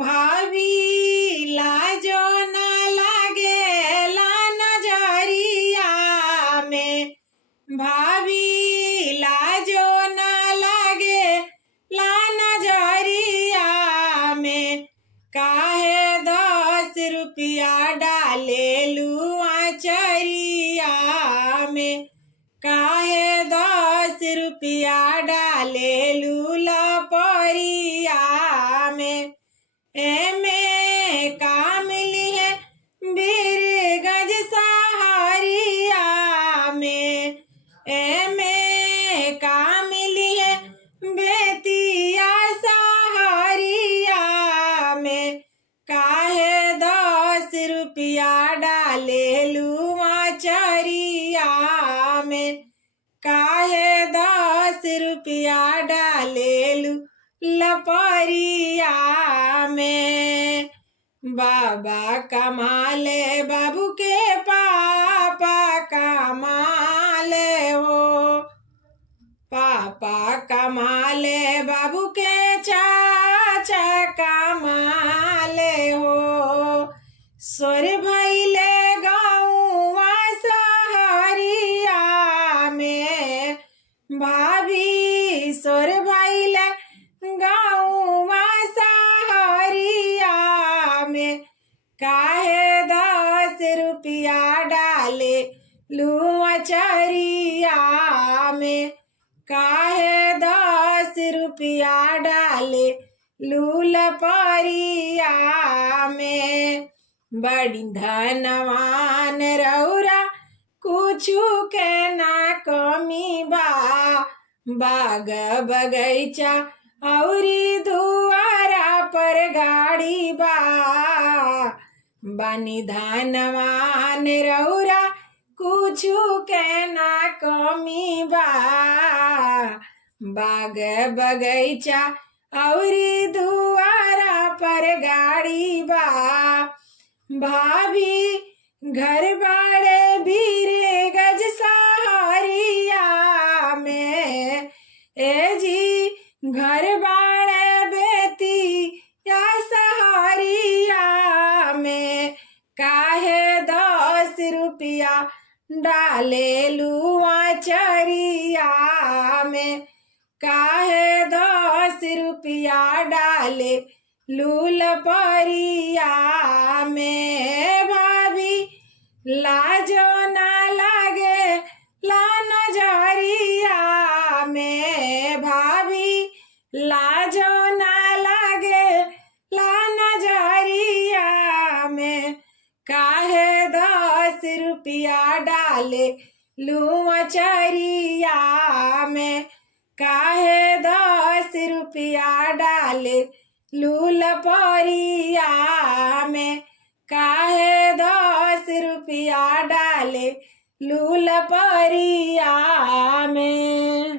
भाभी लाजो ना लागे ला नजरिया में। भाभी लाजो ना लागे ला नजरिया में। काहे 10 रुपया डाले लुआ चरिया में। काहे 10 रुपया डाले लूला परिया में। एमे का मिली है बीर गज सहारिया में। एमे का मिली है बेतिया सहारिया में। काहे 10 रुपया डाले लुआ चरिया में। काहे 10 रुपया डाले लू लपरिया में। बाबा कमाले बाबू के पापा कमाले हो। पापा कमाले बाबू के चाचा कमाले हो। सोर भैले गौवा सहरिया में। भाभी सोर भैले गौवा सहरिया में। काहे 10 रुपया डाले लुआ चरिया में। काहे 10 रुपया डाले लूल परिया में। बड़ी धनवान रौरा कुछु के ना कमी बा। बाग बगैचा औरी दुआरा पर गाड़ी बा। बानी धनवान रौरा कुछु के ना कमी बा। बाग बगैचा औरी दुआरा पर गाड़ी बा। भाभी घर बाड़े बीरे गज सहारिया में। ए जी घर बाड़े बेती या सहारिया में। काहे 10 रुपया डाले लुआ चरिया में। काहे 10 रुपया डाले लूल परिया में। भाभी लाजो ना लागे ला नजरिया में। भाभी लाजो ना लागे ला नजरिया में। काहे 10 रुपया डाले लुआ चरिया में। काहे 10 रुपया डाले लूल परिया में। काहे 10 रुपया डाले लूल परिया में।